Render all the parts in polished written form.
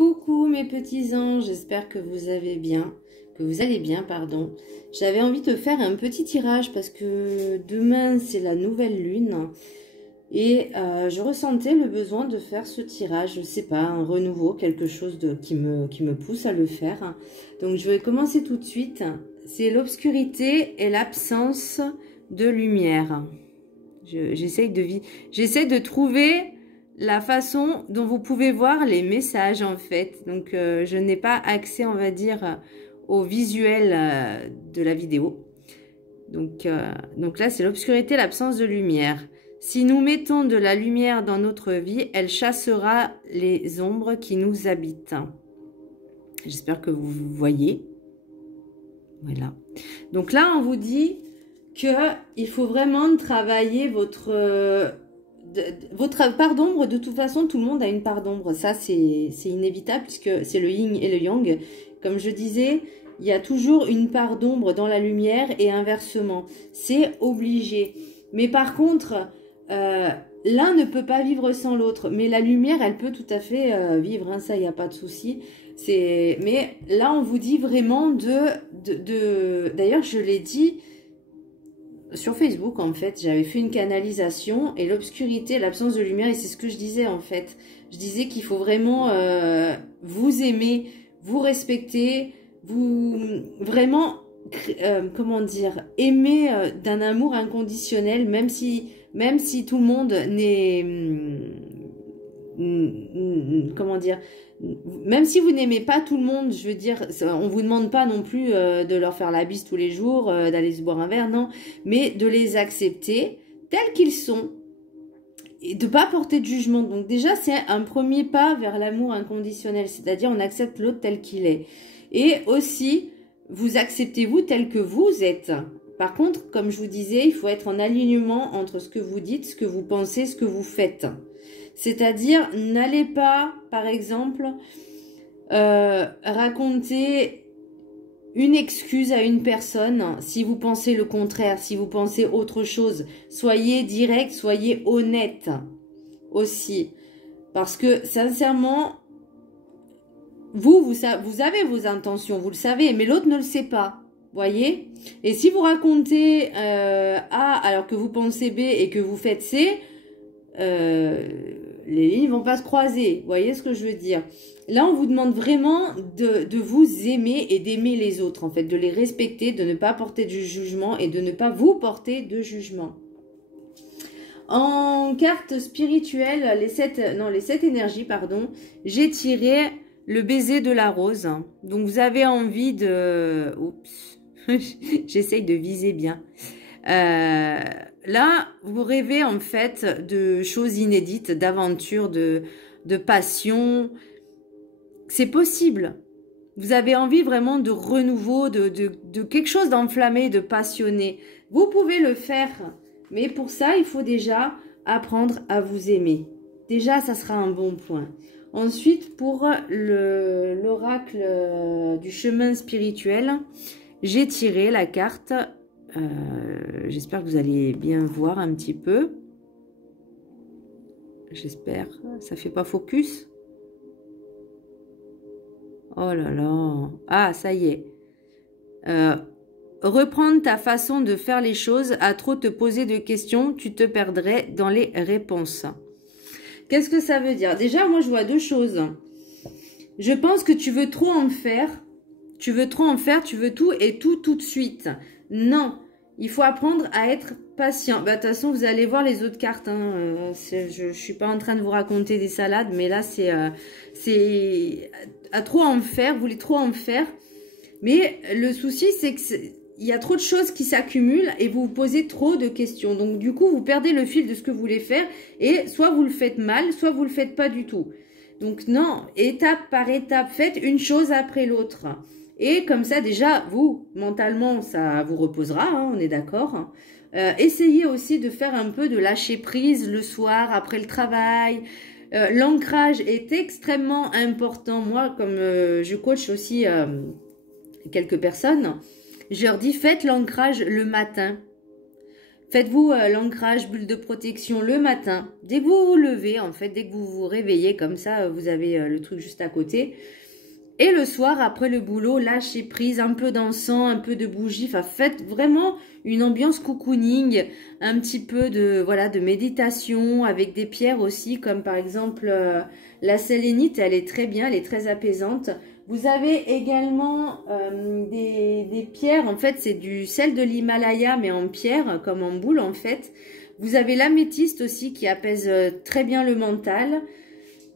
Coucou mes petits anges, j'espère que vous allez bien, pardon. J'avais envie de faire un petit tirage parce que demain c'est la nouvelle lune et je ressentais le besoin de faire ce tirage, je sais pas, un renouveau, quelque chose qui me pousse à le faire. Donc je vais commencer tout de suite. C'est l'obscurité et l'absence de lumière. J'essaie de trouver la façon dont vous pouvez voir les messages en fait. Donc je n'ai pas accès, on va dire, au visuel de la vidéo. Donc là c'est l'obscurité, l'absence de lumière. Si nous mettons de la lumière dans notre vie, elle chassera les ombres qui nous habitent. J'espère que vous voyez. Voilà. Donc là on vous dit qu'il faut vraiment travailler votre part d'ombre. De toute façon, tout le monde a une part d'ombre. Ça, c'est inévitable puisque c'est le yin et le yang. Comme je disais, il y a toujours une part d'ombre dans la lumière et inversement. C'est obligé. Mais par contre, l'un ne peut pas vivre sans l'autre. Mais la lumière, elle peut tout à fait vivre. Hein, ça, il n'y a pas de souci. Mais là, on vous dit vraiment D'ailleurs, je l'ai dit sur Facebook, en fait, j'avais fait une canalisation et l'obscurité, l'absence de lumière, et c'est ce que je disais, en fait. Je disais qu'il faut vraiment vous aimer, vous respecter, vous vraiment, comment dire, aimer d'un amour inconditionnel, même si tout le monde n'est, comment dire, même si vous n'aimez pas tout le monde, je veux dire, on vous demande pas non plus de leur faire la bise tous les jours, d'aller se boire un verre, non, mais de les accepter tels qu'ils sont et de pas porter de jugement. Donc déjà, c'est un premier pas vers l'amour inconditionnel, c'est-à-dire on accepte l'autre tel qu'il est. Et aussi, vous acceptez vous tel que vous êtes. Par contre, comme je vous disais, il faut être en alignement entre ce que vous dites, ce que vous pensez, ce que vous faites. C'est-à-dire, n'allez pas, par exemple, raconter une excuse à une personne si vous pensez le contraire, si vous pensez autre chose. Soyez direct, soyez honnête aussi. Parce que, sincèrement, vous avez vos intentions, vous le savez, mais l'autre ne le sait pas. Voyez? Et si vous racontez A alors que vous pensez B et que vous faites C, les lignes vont pas se croiser. Vous voyez ce que je veux dire? Là, on vous demande vraiment de vous aimer et d'aimer les autres, en fait, de les respecter, de ne pas porter de jugement et de ne pas vous porter de jugement. En carte spirituelle, les sept énergies, pardon, j'ai tiré le baiser de la rose. Donc, vous avez envie de... Oups, j'essaye de viser bien. Là, vous rêvez en fait de choses inédites, d'aventures, de passion. C'est possible. Vous avez envie vraiment de renouveau, de quelque chose d'enflammé, de passionné. Vous pouvez le faire, mais pour ça, il faut déjà apprendre à vous aimer. Déjà, ça sera un bon point. Ensuite, pour l'oracle du chemin spirituel, j'ai tiré la carte... j'espère que vous allez bien voir un petit peu. J'espère. Ça fait pas focus. Oh là là. Ah, ça y est. Reprendre ta façon de faire les choses. À trop te poser de questions, tu te perdrais dans les réponses. Qu'est-ce que ça veut dire? Déjà, moi, je vois deux choses. Je pense que tu veux trop en faire. Tu veux trop en faire, tu veux tout et tout de suite. Non, il faut apprendre à être patient. Bah, de toute façon, vous allez voir les autres cartes. Hein. Je ne suis pas en train de vous raconter des salades, mais là, c'est à trop en faire. Vous voulez trop en faire. Mais le souci, c'est qu'il y a trop de choses qui s'accumulent et vous vous posez trop de questions. Donc, du coup, vous perdez le fil de ce que vous voulez faire et soit vous le faites mal, soit vous le faites pas du tout. Donc, non, étape par étape, faites une chose après l'autre. Et comme ça, déjà, vous, mentalement, ça vous reposera, hein, on est d'accord. Essayez aussi de faire un peu de lâcher prise le soir, après le travail. L'ancrage est extrêmement important. Moi, comme je coach aussi quelques personnes, je leur dis, faites l'ancrage le matin. Faites-vous l'ancrage bulle de protection le matin. Dès que vous vous levez, en fait, dès que vous vous réveillez, comme ça, vous avez le truc juste à côté. Et le soir, après le boulot, lâchez prise, un peu d'encens, un peu de bougie. Enfin, faites vraiment une ambiance cocooning, un petit peu de, voilà, de méditation avec des pierres aussi, comme par exemple la sélénite, elle est très bien, elle est très apaisante. Vous avez également des pierres, en fait, c'est du sel de l'Himalaya, mais en pierre, comme en boule, en fait. Vous avez l'améthyste aussi qui apaise très bien le mental.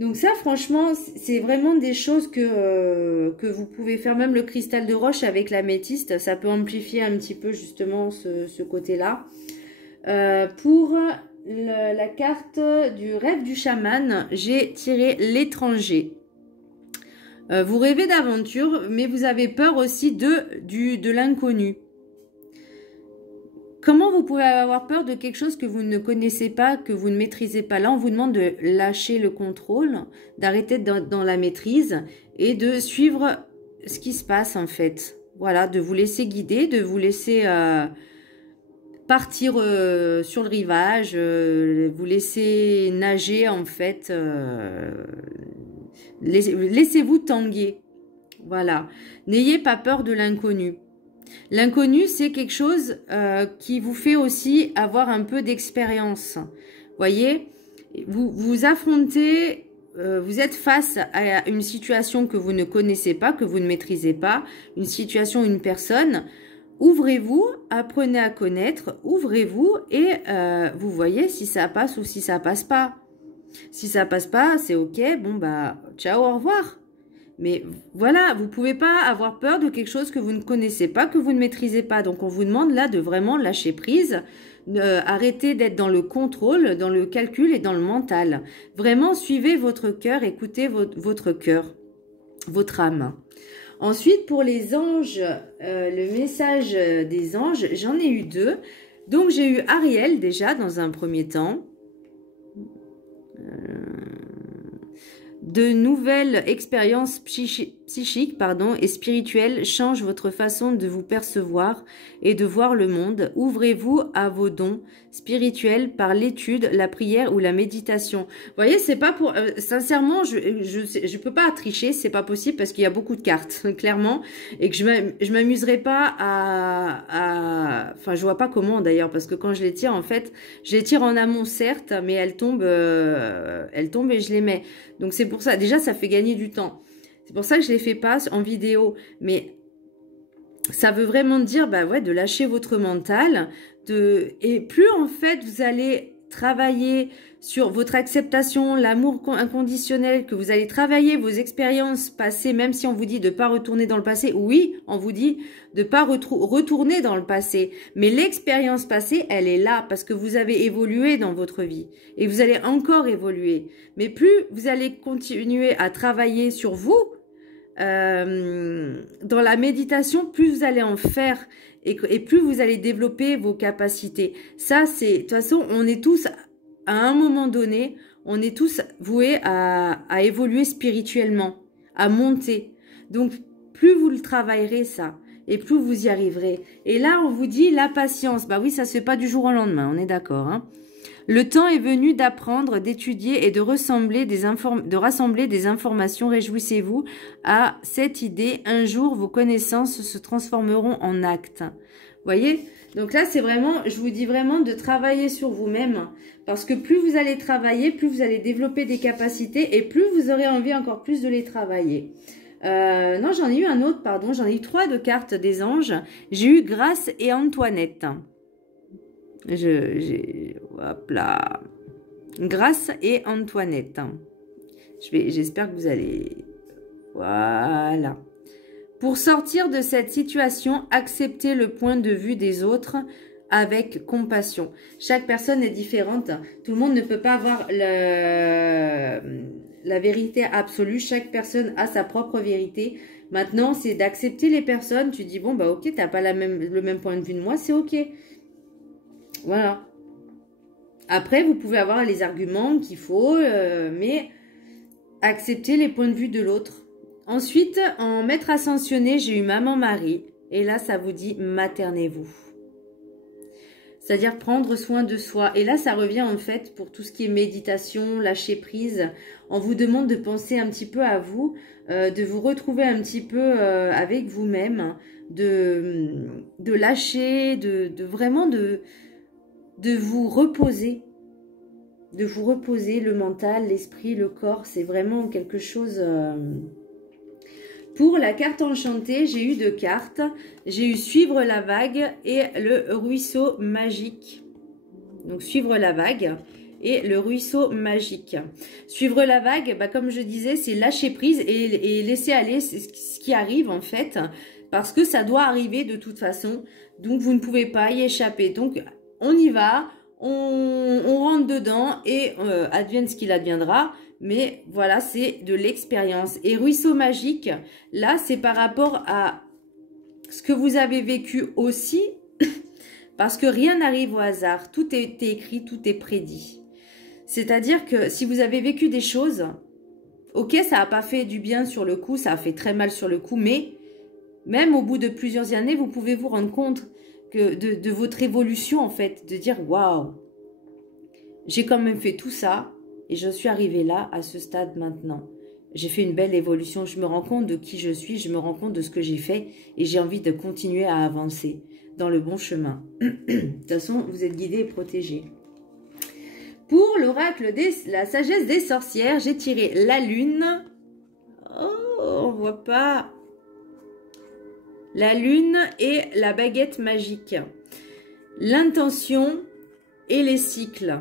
Donc ça, franchement, c'est vraiment des choses que vous pouvez faire. Même le cristal de roche avec l'améthyste, ça peut amplifier un petit peu justement ce côté-là. Pour la carte du rêve du chaman, j'ai tiré l'étranger. Vous rêvez d'aventure, mais vous avez peur aussi de l'inconnu. Comment vous pouvez avoir peur de quelque chose que vous ne connaissez pas, que vous ne maîtrisez pas? Là, on vous demande de lâcher le contrôle, d'arrêter dans la maîtrise et de suivre ce qui se passe en fait. Voilà, de vous laisser guider, de vous laisser partir sur le rivage, vous laisser nager en fait. Laissez-vous tanguer. Voilà. N'ayez pas peur de l'inconnu. L'inconnu, c'est quelque chose qui vous fait aussi avoir un peu d'expérience. Voyez, vous affrontez, vous êtes face à une situation que vous ne connaissez pas, que vous ne maîtrisez pas, une situation, une personne. Ouvrez-vous, apprenez à connaître, ouvrez-vous et vous voyez si ça passe ou si ça passe pas. Si ça passe pas, c'est ok, bon bah ciao, au revoir. Mais voilà, vous pouvez pas avoir peur de quelque chose que vous ne connaissez pas, que vous ne maîtrisez pas. Donc on vous demande là de vraiment lâcher prise, arrêter d'être dans le contrôle, dans le calcul et dans le mental. Vraiment suivez votre cœur, écoutez votre cœur, votre âme. Ensuite pour les anges, le message des anges, j'en ai eu deux. Donc j'ai eu Ariel déjà dans un premier temps. De nouvelles expériences psychiques et spirituelles changent votre façon de vous percevoir et de voir le monde. Ouvrez-vous à vos dons spirituels par l'étude, la prière ou la méditation. Vous voyez, c'est pas pour... sincèrement, je peux pas tricher, c'est pas possible parce qu'il y a beaucoup de cartes, clairement, et que je m'amuserai pas Enfin, je vois pas comment d'ailleurs, parce que quand je les tire, en fait, je les tire en amont, certes, mais elles tombent et je les mets. Donc c'est pour ça, déjà ça fait gagner du temps. C'est pour ça que je les fais pas en vidéo. Mais ça veut vraiment dire bah ouais, de lâcher votre mental. Et plus en fait vous allez travailler sur votre acceptation, l'amour inconditionnel, que vous allez travailler vos expériences passées, même si on vous dit de ne pas retourner dans le passé. Oui, on vous dit de ne pas retourner dans le passé. Mais l'expérience passée, elle est là parce que vous avez évolué dans votre vie. Et vous allez encore évoluer. Mais plus vous allez continuer à travailler sur vous, dans la méditation, plus vous allez en faire et plus vous allez développer vos capacités. Ça, c'est... De toute façon, on est tous... À un moment donné, on est tous voués à évoluer spirituellement, à monter. Donc, plus vous le travaillerez, ça, et plus vous y arriverez. Et là, on vous dit la patience. Bah oui, ça se fait pas du jour au lendemain, on est d'accord. Hein. Le temps est venu d'apprendre, d'étudier et de rassembler des informations. Réjouissez-vous à cette idée. Un jour, vos connaissances se transformeront en actes. Voyez ? Donc là, c'est vraiment, je vous dis vraiment de travailler sur vous-même. Parce que plus vous allez travailler, plus vous allez développer des capacités et plus vous aurez envie encore plus de les travailler. Non, j'en ai eu un autre, pardon. J'en ai eu 3 de cartes des anges. J'ai eu Grâce et Antoinette. Hop là. Grâce et Antoinette. J'espère que vous allez... Voilà. Pour sortir de cette situation, acceptez le point de vue des autres avec compassion. Chaque personne est différente. Tout le monde ne peut pas avoir la vérité absolue. Chaque personne a sa propre vérité. Maintenant, c'est d'accepter les personnes. Tu dis, bon, bah ok, t'as pas le même point de vue de moi, c'est ok. Voilà. Après, vous pouvez avoir les arguments qu'il faut, mais accepter les points de vue de l'autre. Ensuite, en maître ascensionné, j'ai eu Maman Marie. Et là, ça vous dit maternez-vous. c'est-à-dire prendre soin de soi. Et là, ça revient en fait pour tout ce qui est méditation, lâcher prise. On vous demande de penser un petit peu à vous, de vous retrouver un petit peu avec vous-même, de lâcher, vraiment de vous reposer. De vous reposer, le mental, l'esprit, le corps, c'est vraiment quelque chose... Pour la carte enchantée, j'ai eu deux cartes. J'ai eu suivre la vague et le ruisseau magique. Donc suivre la vague et le ruisseau magique. Suivre la vague, bah, comme je disais, c'est lâcher prise et laisser aller ce qui arrive en fait. Parce que ça doit arriver de toute façon. Donc vous ne pouvez pas y échapper. Donc on y va, on rentre dedans et advienne ce qu'il adviendra. Mais voilà, c'est de l'expérience. Et ruisseau magique, là, c'est par rapport à ce que vous avez vécu aussi, parce que rien n'arrive au hasard. Tout est écrit, tout est prédit. C'est-à-dire que si vous avez vécu des choses, ok, ça n'a pas fait du bien sur le coup, ça a fait très mal sur le coup, mais même au bout de plusieurs années, vous pouvez vous rendre compte que de votre évolution, en fait, de dire, waouh, j'ai quand même fait tout ça, et je suis arrivée là, à ce stade maintenant. J'ai fait une belle évolution. Je me rends compte de qui je suis. Je me rends compte de ce que j'ai fait. Et j'ai envie de continuer à avancer dans le bon chemin. De toute façon, vous êtes guidés et protégés. Pour l'oracle la sagesse des sorcières, j'ai tiré la lune. Oh, on voit pas. La lune et la baguette magique. L'intention et les cycles.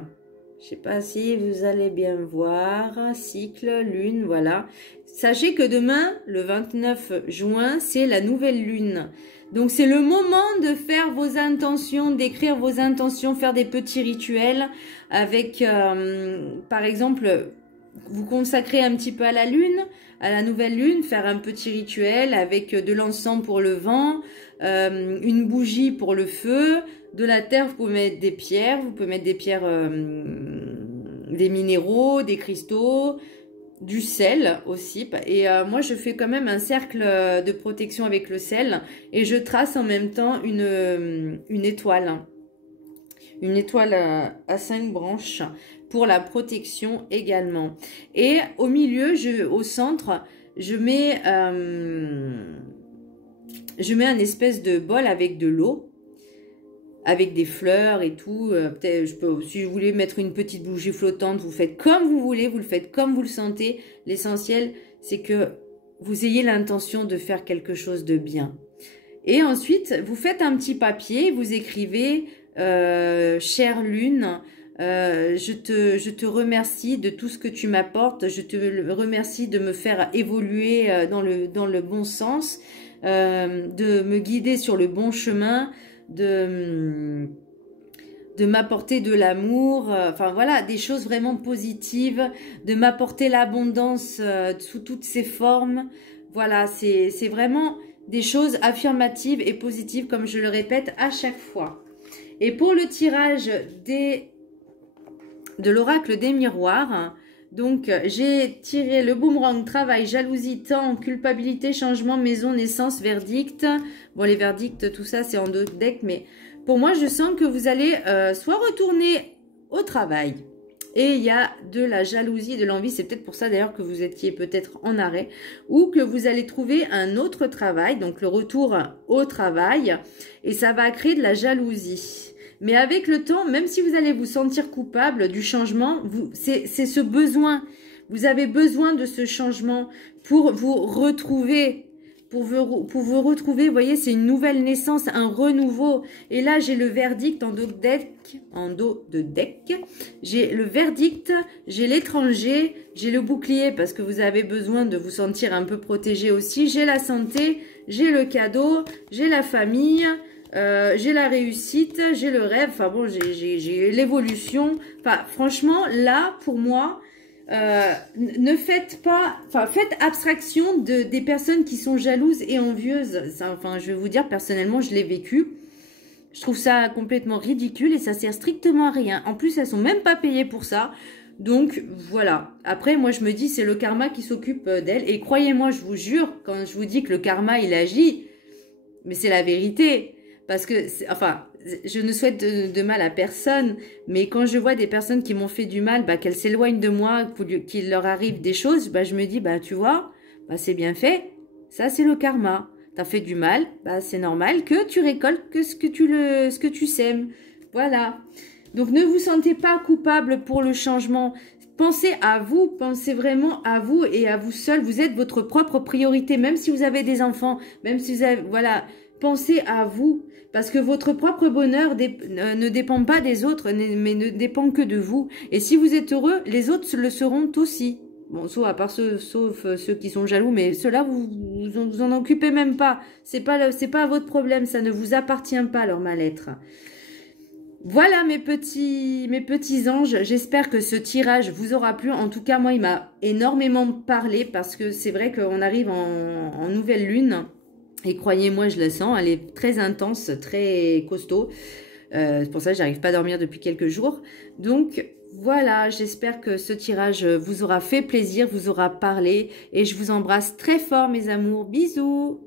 Je sais pas si vous allez bien voir, cycle, lune, voilà. Sachez que demain, le 29 juin, c'est la nouvelle lune. Donc, c'est le moment de faire vos intentions, d'écrire vos intentions, faire des petits rituels avec, par exemple, vous consacrez un petit peu à la lune, à la nouvelle lune, faire un petit rituel avec de l'encens pour le vent, une bougie pour le feu, de la terre, vous pouvez mettre des pierres, des minéraux, des cristaux, du sel aussi. Et moi, je fais quand même un cercle de protection avec le sel et je trace en même temps une étoile. Une étoile à 5 branches pour la protection également. Et au milieu, au centre, je mets un espèce de bol avec de l'eau, avec des fleurs et tout. Peut-être, si vous voulez mettre une petite bougie flottante, vous faites comme vous voulez, vous le faites comme vous le sentez. L'essentiel, c'est que vous ayez l'intention de faire quelque chose de bien. Et ensuite, vous faites un petit papier, vous écrivez chère lune, je te remercie de tout ce que tu m'apportes, je te remercie de me faire évoluer dans le bon sens, de me guider sur le bon chemin, de m'apporter de l'amour, enfin voilà, des choses vraiment positives, de m'apporter l'abondance sous toutes ses formes. Voilà, c'est vraiment des choses affirmatives et positives, comme je le répète à chaque fois. Et pour le tirage de l'oracle des miroirs, donc j'ai tiré le boomerang, travail, jalousie, temps, culpabilité, changement, maison, naissance, verdict. Bon, les verdicts, tout ça, c'est en deux decks, mais pour moi, je sens que vous allez soit retourner au travail, et il y a de la jalousie, de l'envie, c'est peut-être pour ça d'ailleurs que vous étiez peut-être en arrêt, ou que vous allez trouver un autre travail, donc le retour au travail, et ça va créer de la jalousie. Mais avec le temps, même si vous allez vous sentir coupable du changement, c'est ce besoin, vous avez besoin de ce changement pour vous retrouver. Pour vous retrouver, vous voyez, c'est une nouvelle naissance, un renouveau. Et là, j'ai le verdict en dos de deck. J'ai le verdict, j'ai l'étranger, j'ai le bouclier parce que vous avez besoin de vous sentir un peu protégé aussi. J'ai la santé, j'ai le cadeau, j'ai la famille, j'ai la réussite, j'ai le rêve. Enfin bon, j'ai l'évolution. Enfin, franchement, là, pour moi... ne faites pas, enfin faites abstraction des personnes qui sont jalouses et envieuses. Enfin, je vais vous dire, personnellement, je l'ai vécu. Je trouve ça complètement ridicule et ça sert strictement à rien. En plus, elles sont même pas payées pour ça. Donc, voilà. Après, moi, je me dis, c'est le karma qui s'occupe d'elles. Et croyez-moi, je vous jure, quand je vous dis que le karma, il agit, mais c'est la vérité. Parce que, enfin, je ne souhaite de mal à personne, mais quand je vois des personnes qui m'ont fait du mal, bah, qu'elles s'éloignent de moi, qu'il leur arrive des choses, bah, je me dis, bah, tu vois, bah, c'est bien fait. Ça, c'est le karma. T'as fait du mal, bah, c'est normal que tu récoltes que ce que tu sèmes. Voilà. Donc, ne vous sentez pas coupable pour le changement. Pensez à vous, pensez vraiment à vous et à vous seul. Vous êtes votre propre priorité, même si vous avez des enfants, même si vous avez, voilà, pensez à vous. Parce que votre propre bonheur ne dépend pas des autres, mais ne dépend que de vous. Et si vous êtes heureux, les autres le seront aussi. Bon, sauf à part sauf ceux qui sont jaloux, mais ceux-là, vous en occupez même pas. C'est pas votre problème, ça ne vous appartient pas, leur mal-être. Voilà mes petits anges, j'espère que ce tirage vous aura plu. En tout cas, moi, il m'a énormément parlé parce que c'est vrai qu'on arrive en nouvelle lune. Et croyez-moi, je la sens, elle est très intense, très costaud. C'est pour ça que j'arrive pas à dormir depuis quelques jours. Donc voilà, j'espère que ce tirage vous aura fait plaisir, vous aura parlé. Et je vous embrasse très fort mes amours. Bisous!